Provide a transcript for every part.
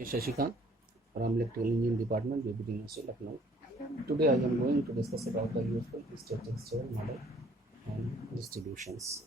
Shashikant from Electrical Engineering Department, BBT University, Lucknow. Today I am going to discuss about the useful statistical model and distributions.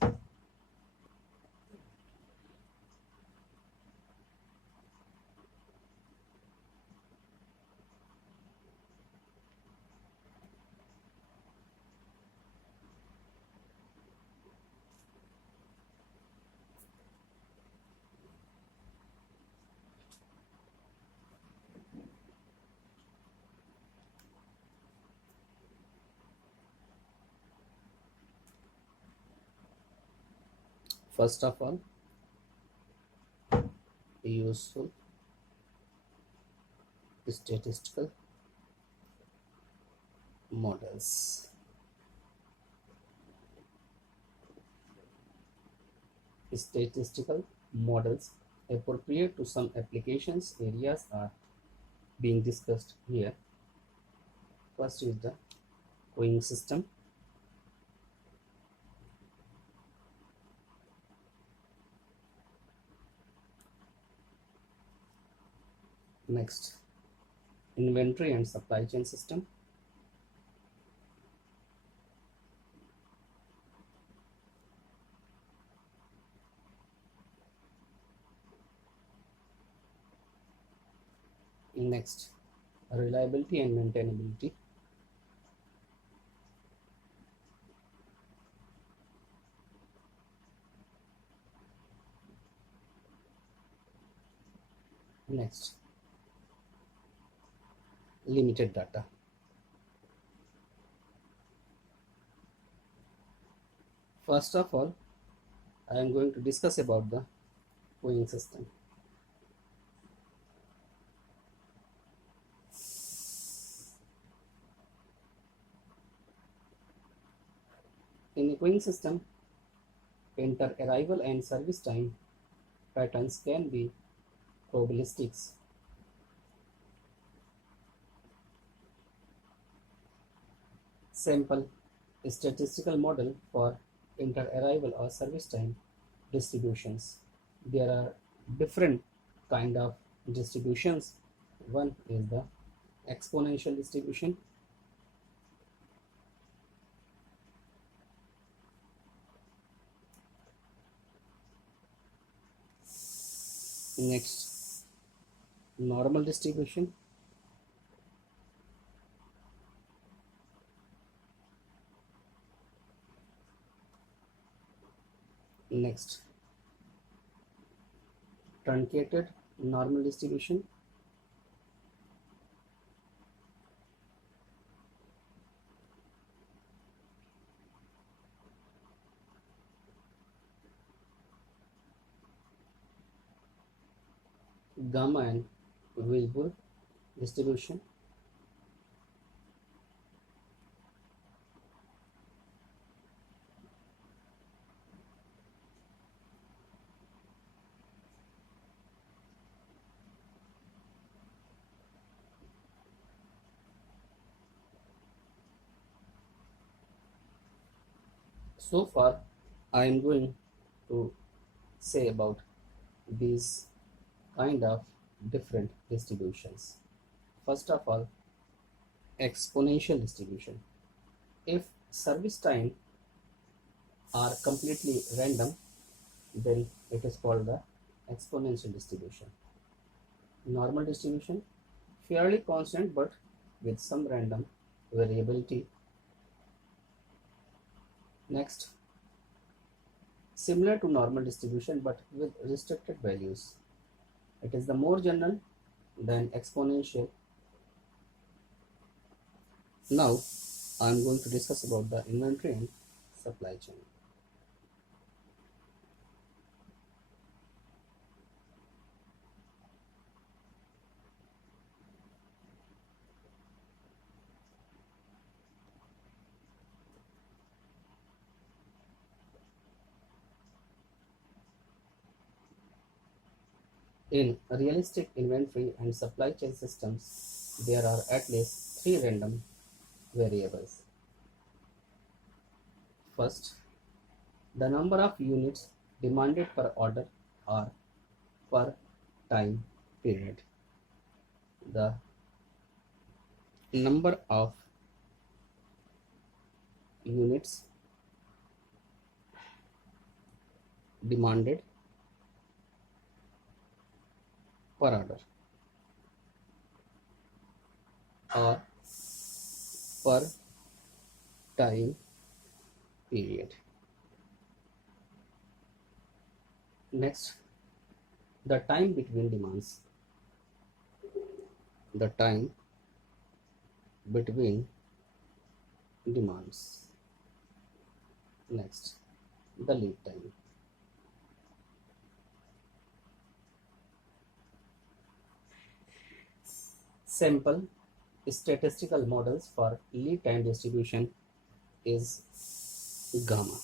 First of all, useful statistical models. Statistical models appropriate to some applications areas are being discussed here. First is the queuing system. Next, inventory and supply chain system. Next, reliability and maintainability. Next, limited data. First of all, I am going to discuss about the queuing system. In a queuing system, enter arrival and service time patterns can be probabilistics. Sample statistical model for inter-arrival or service time distributions. There are different kind of distributions. One is the exponential distribution. Next, normal distribution. Next, truncated normal distribution. Gamma and Wilbur distribution. So far, I am going to say about these kind of different distributions. First of all, exponential distribution. If service time are completely random, then it is called the exponential distribution. Normal distribution, fairly constant but with some random variability. Next, similar to normal distribution but with restricted values. It is the more general than exponential. Now, I am going to discuss about the inventory and supply chain. In realistic inventory and supply chain systems, there are at least three random variables. First, the number of units demanded per order or per time period. the number of units demanded per order or per time period. Next, the time between demands. The time between demands. Next, the lead time. Simple statistical models for lead time distribution is gamma.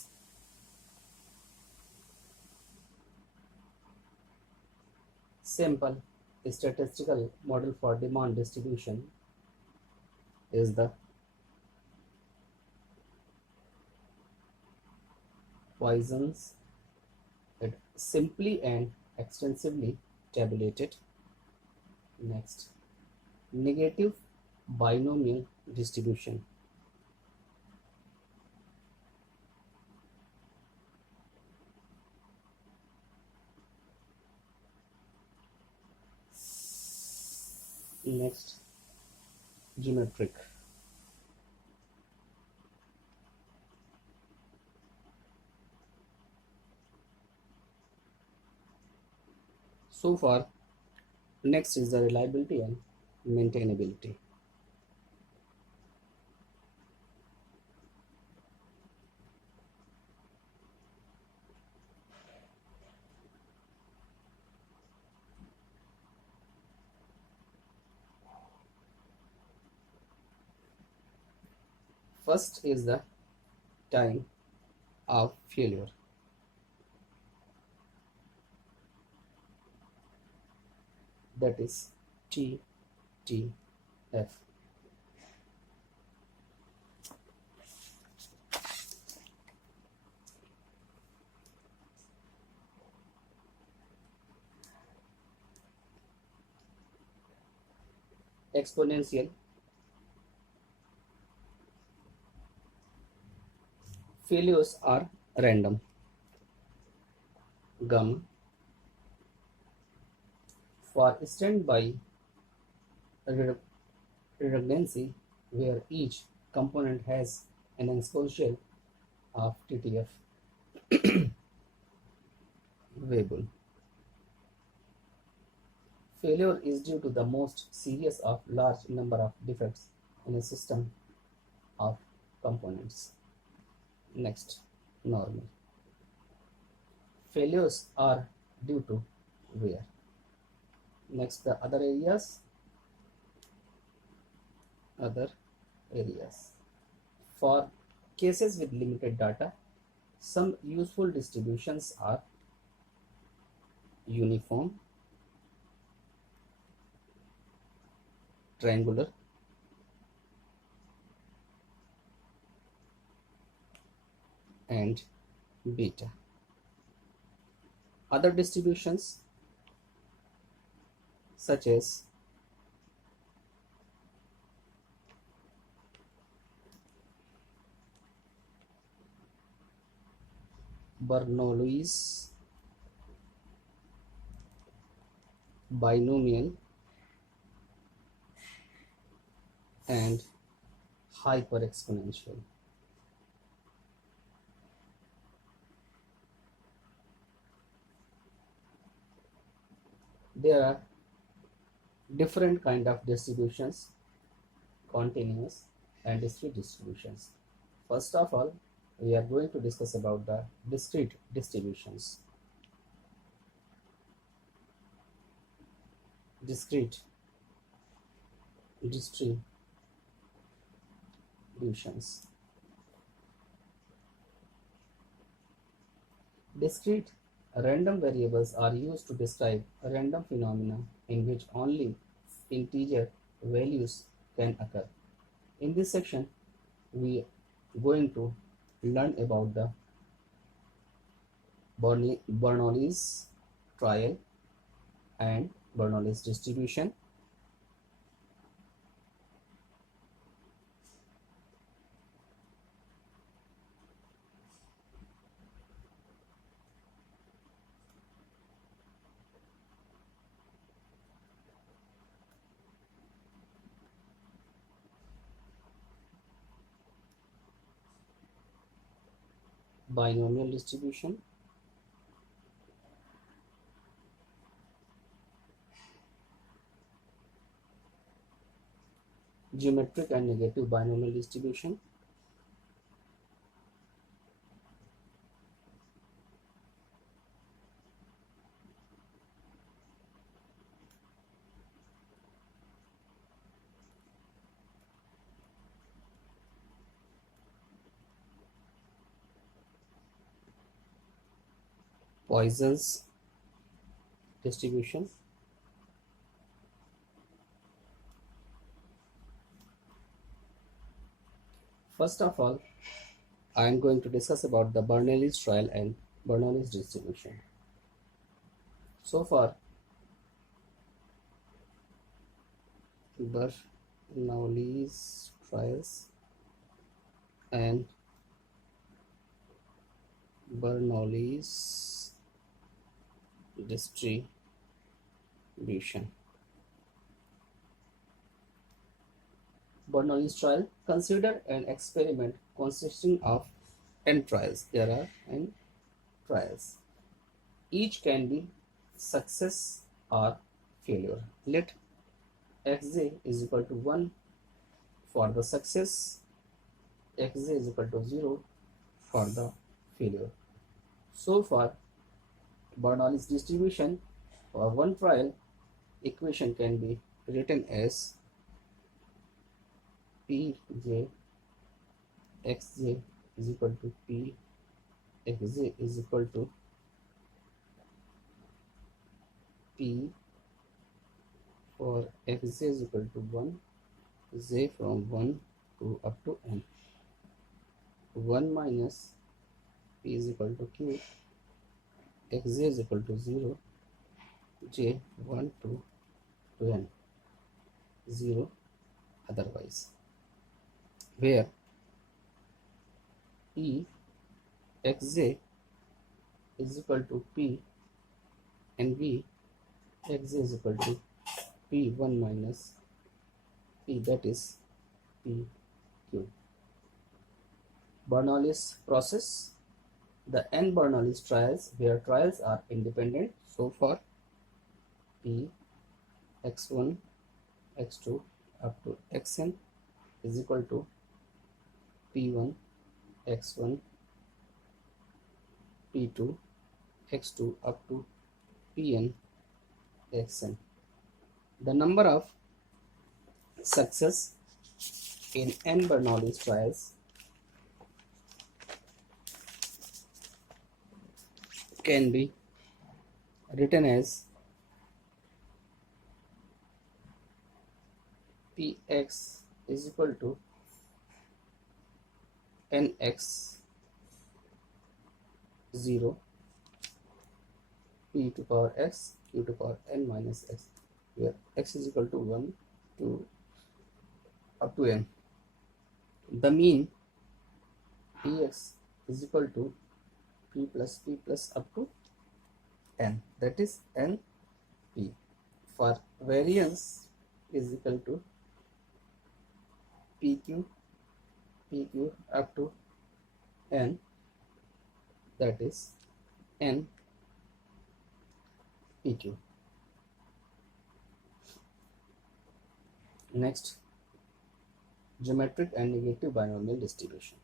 Simple statistical model for demand distribution is the Poisson's. It simply and extensively tabulated. Next, negative binomial distribution. Next, geometric. So far, next is the reliability and maintainability. First is the time of failure. That is TTF. Exponential failures are random. Gamma. For standby redundancy, where each component has an exponential of TTF variable. Failure is due to the most serious of large number of defects in a system of components. Next, normal. Failures are due to wear. Next, the other areas. For cases with limited data, some useful distributions are uniform, triangular, and beta. Other distributions such as Bernoulli's binomial and hyperexponential. There are different kind of distributions, continuous and discrete distributions. First of all, we are going to discuss about the discrete distributions. Discrete distributions. Discrete random variables are used to describe random phenomena in which only integer values can occur. In this section, we are going to learn about the Bernoulli's trial and Bernoulli's distribution, binomial distribution, geometric and negative binomial distribution, Poisson's distribution. First of all, I am going to discuss about the Bernoulli's trial and Bernoulli's distribution. So far, Bernoulli's trials and Bernoulli's distribution. Bernoulli's trial: consider an experiment consisting of n trials. There are n trials. Each can be success or failure. Let xj is equal to 1 for the success, xj is equal to 0 for the failure. So far, Bernoulli's distribution for one trial equation can be written as Pj xj is equal to P xj is equal to P for xj is equal to 1, j from 1 to up to n. 1 minus P is equal to Q, xj is equal to 0, j 1 to n, 0 otherwise, where P xj is equal to P and V xj is equal to P1 minus P, that is PQ. Bernoulli's process: the n Bernoulli's trials where trials are independent. So far, P x1 x2 up to xn is equal to P1 x1 P2 x2 up to Pn xn. The number of success in n Bernoulli's trials can be written as Px is equal to nx 0 P to power x q to power n minus x, where x is equal to 1 to up to n. The mean Px is equal to P plus up to n, that is np. For variance is equal to pq up to n, that is n pq. Next, geometric and negative binomial distribution.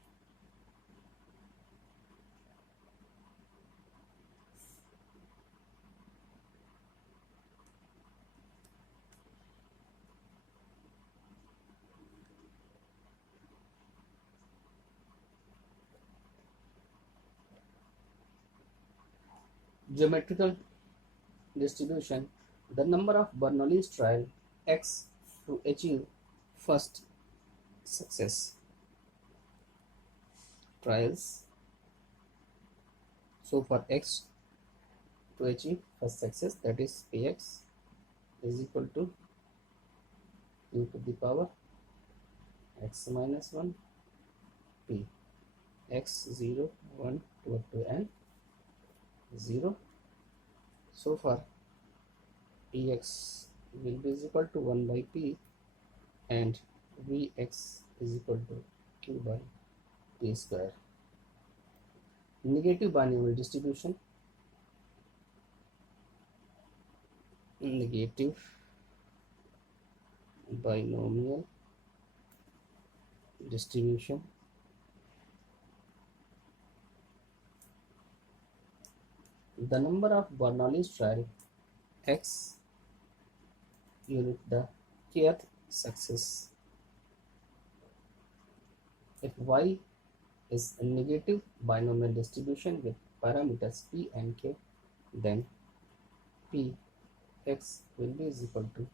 Geometrical distribution: the number of Bernoulli's trial x to achieve first success. Trials. So for x to achieve first success, that is Px is equal to q to the power x minus 1 P, x 0 1 2 up to n 0. So far, Px will be is equal to 1 by P and Vx is equal to Q by P square. negative binomial distribution, negative binomial distribution, the number of Bernoulli's trial x unit the kth success. If y is a negative binomial distribution with parameters p and k, then p x will be is equal to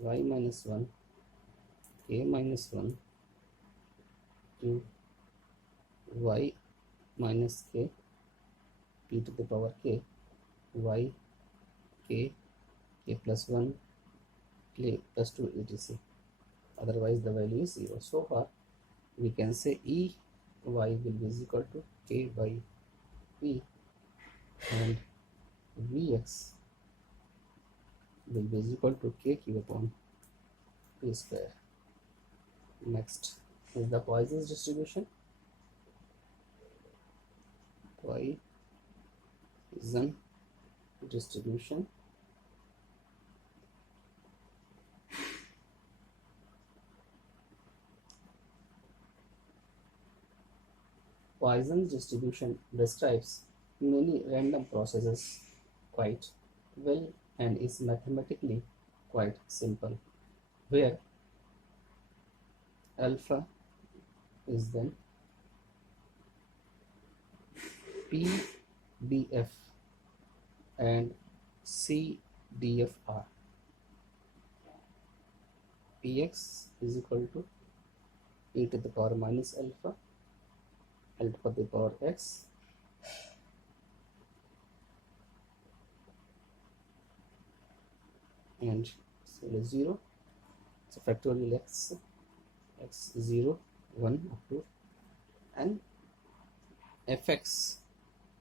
y minus 1 k minus 1 to y minus k p to the power k y k k plus 1 k plus 2 etc. Otherwise the value is 0. So far we can say E y will be equal to k by p and Vx will be equal to kq upon p square. Next is the Poisson's distribution. Poisson distribution. Poisson's distribution describes many random processes quite well and is mathematically quite simple, where alpha is then PDF and CDFR. Px is equal to e to the power minus alpha, alpha to the power x, and cell is 0. So factorial x 0 1 up to, and fx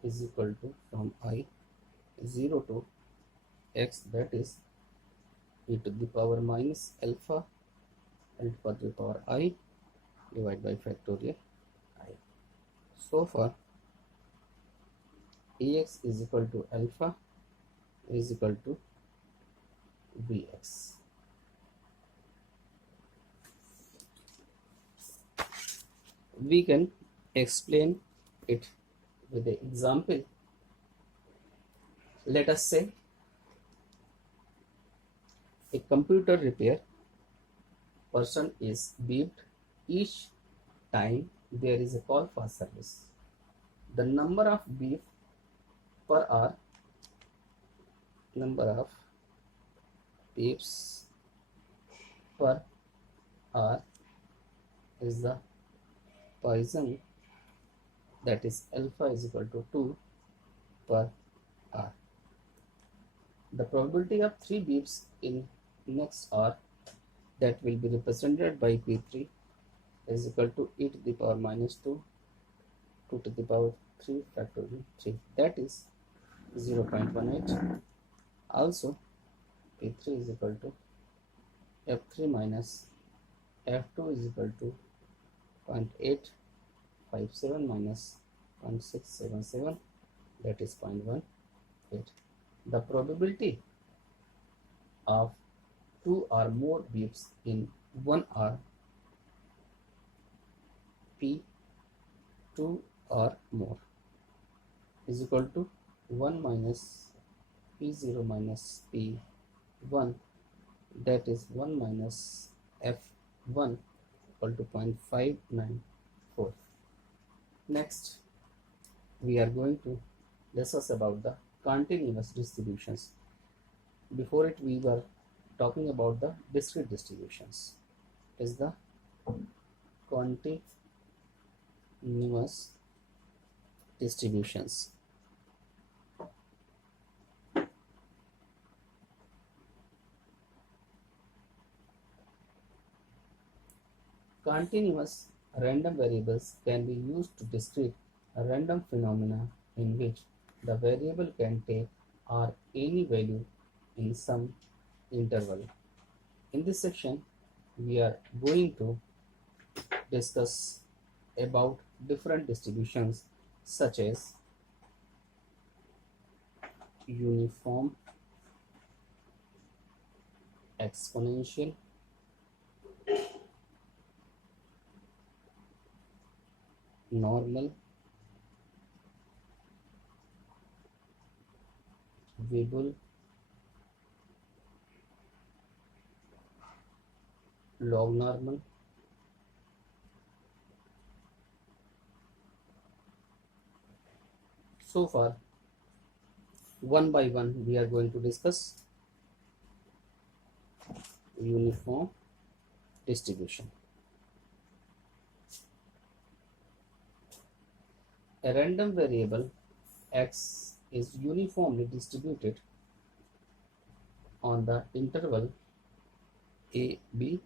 is equal to from I 0 to x, that is e to the power minus alpha to the power I divided by factorial I. So far Ax is equal to alpha is equal to Vx. We can explain it with an example. Let us say a computer repair person is beeped each time there is a call for service. The number of beep per hour, number of beeps per hour is the Poisson, that is alpha is equal to 2 per hour. The probability of 3 beeps in next hour, that will be represented by P3, is equal to e to the power minus 2 to the power 3 factorial 3, that is 0.18. Also P3 is equal to F3 minus F2 is equal to 0.857 minus 0.677, that is 0.18. The probability of 2 or more beeps in 1 hour, P 2 or more, is equal to 1 minus P0 minus P1, that is 1 minus F1 equal to 0.594. Next we are going to discuss about the continuous distributions. Before it we were talking about the discrete distributions. Is the continuous distributions. Continuous random variables can be used to describe a random phenomena in which the variable can take or any value in some interval. In this section, we are going to discuss about different distributions such as uniform, exponential, normal, variable, log normal, so far one by one we are going to discuss uniform distribution. A random variable x is uniformly distributed on the interval a b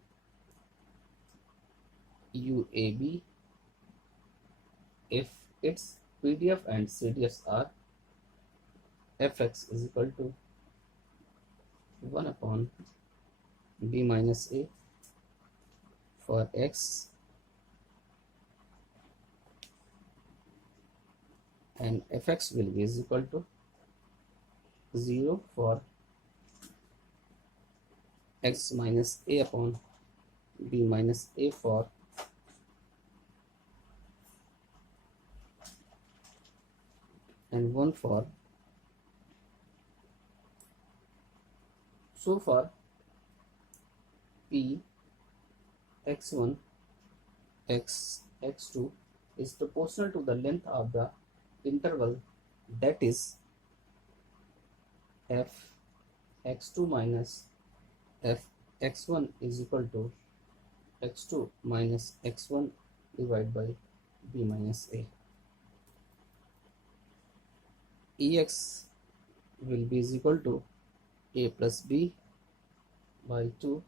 UAB if its PDF and CDFs are fx is equal to 1 upon b minus a for x and fx will be is equal to 0 for x minus a upon b minus a for and 1 for. So far p x1 x2 is proportional to the length of the interval, that is f x2 minus f x1 is equal to x2 minus x1 divided by b minus a. Ex will be is equal to a plus b by 2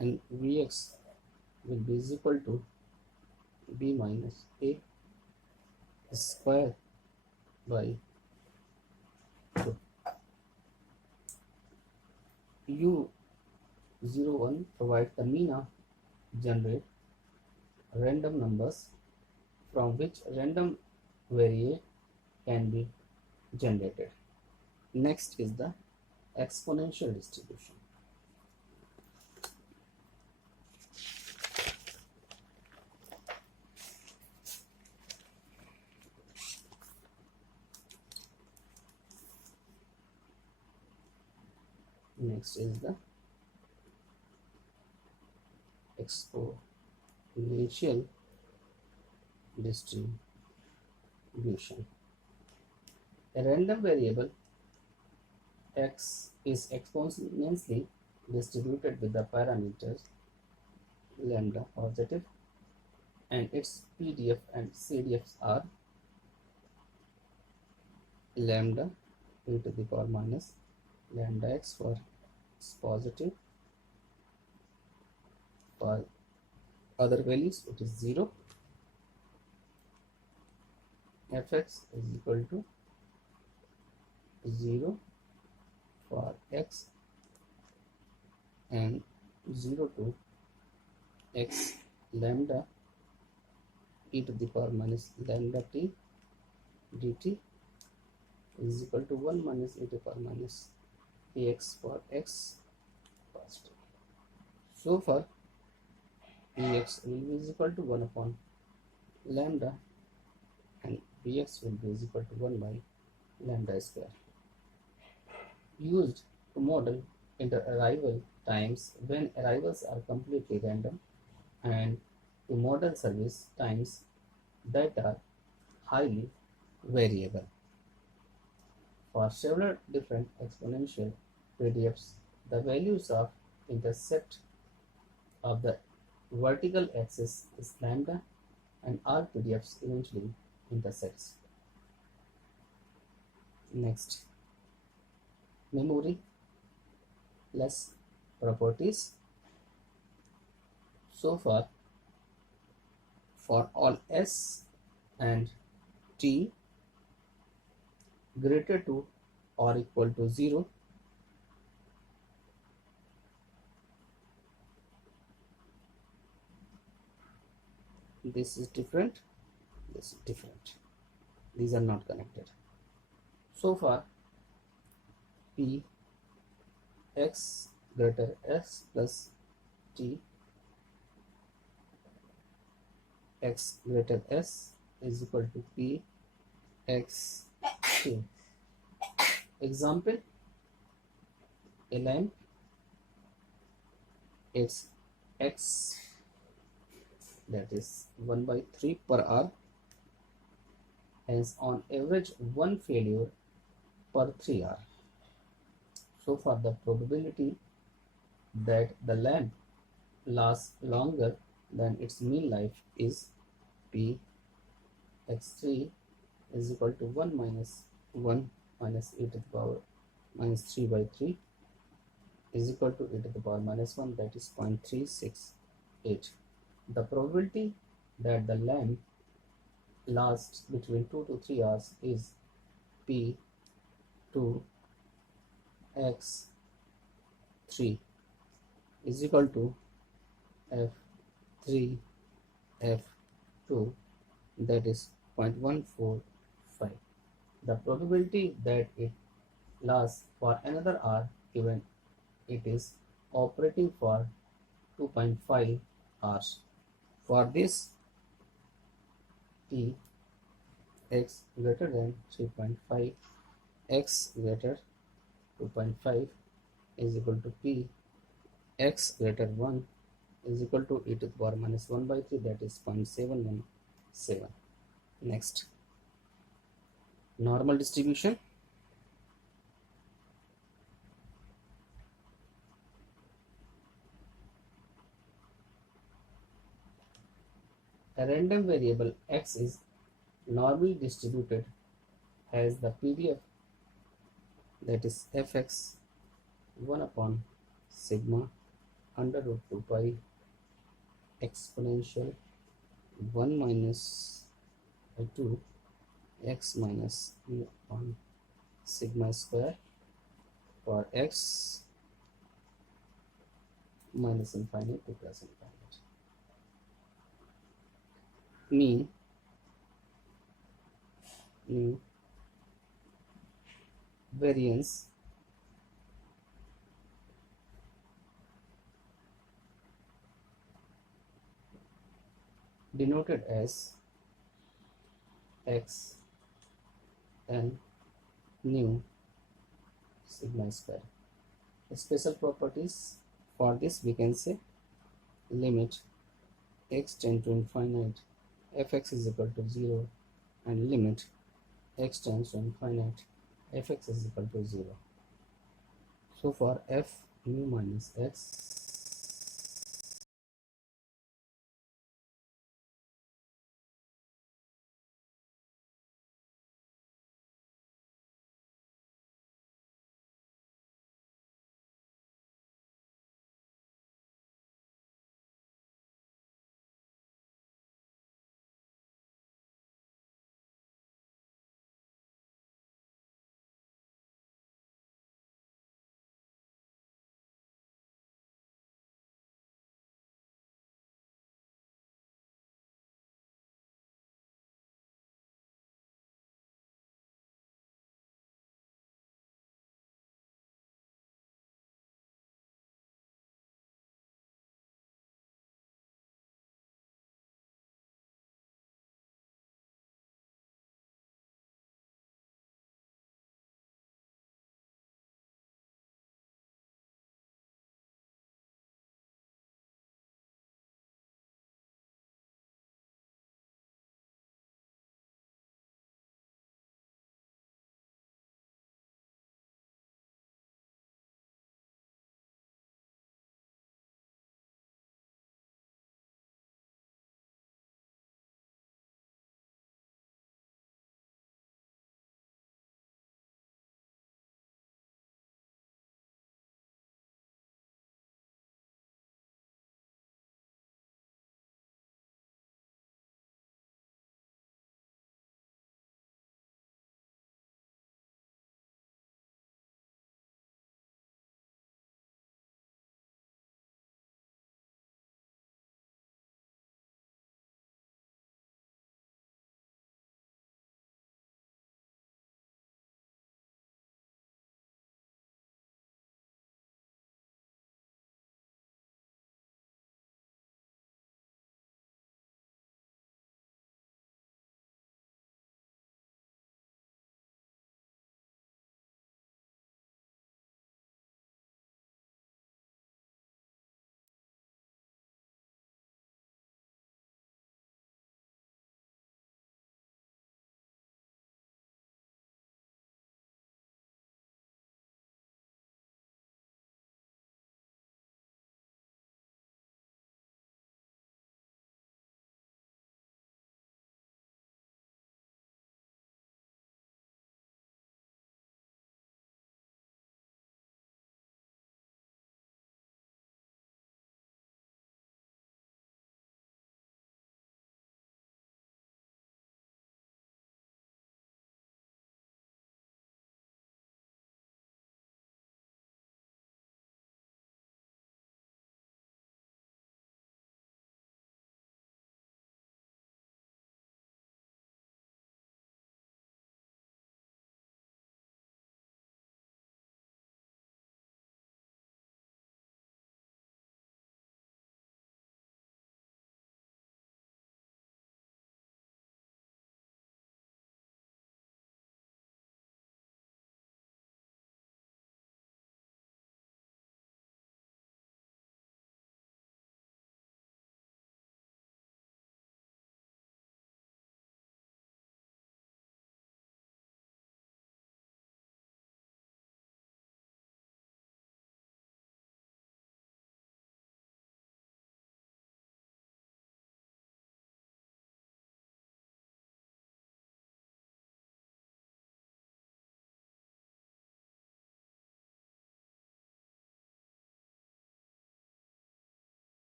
and Vx will be is equal to b minus a square by 2. U01 provides the mean of generate random numbers from which random variate can be generated. Next is the exponential distribution. Next is the exponential distribution. A random variable x is exponentially distributed with the parameters lambda positive and its PDF and CDFs are lambda e to the power minus lambda x for positive, for other values it is 0, fx is equal to 0 for x and 0 to x lambda e to the power minus lambda t dt is equal to 1 minus e to the power minus ax for x positive. So far Ex will be is equal to 1 upon lambda and Bx will be is equal to 1 by lambda square. Used to model inter-arrival times when arrivals are completely random and to model service times that are highly variable. For several different exponential PDFs, the values of intercept of the vertical axis is lambda and all PDFs eventually intersects. Next, memory less properties. So far, for all s and t greater to or equal to 0, this is different, this is different. these are not connected. So far p x greater s plus t x greater s is equal to p x t. Example, a lamp, its x, that is 1 by 3 per hour, has on average one failure per 3 hours. So far the probability that the lamp lasts longer than its mean life is p x3 is equal to 1 minus 1 minus e to the power minus 3 by 3 is equal to e to the power minus 1, that is 0.368. The probability that the lamp lasts between 2 to 3 hours is p 2 x3 is equal to f3 f2, that is 0.145. The probability that it lasts for another hour given it is operating for 2.5 hours. For this p x greater than 3.5 x greater 2.5 is equal to p x greater 1 is equal to e to the power minus 1 by 3, that is 0.717. Next, normal distribution. A random variable x is normally distributed has the PDF, that is fx 1 upon sigma under root 2 pi exponential 1 minus 2 x minus e upon sigma square for x minus infinite to plus infinite. Mean variance denoted as x and nu sigma square. Special properties for this we can say limit x tend to infinite fx is equal to 0 and limit x tends to infinite fx is equal to 0. So for f mu minus x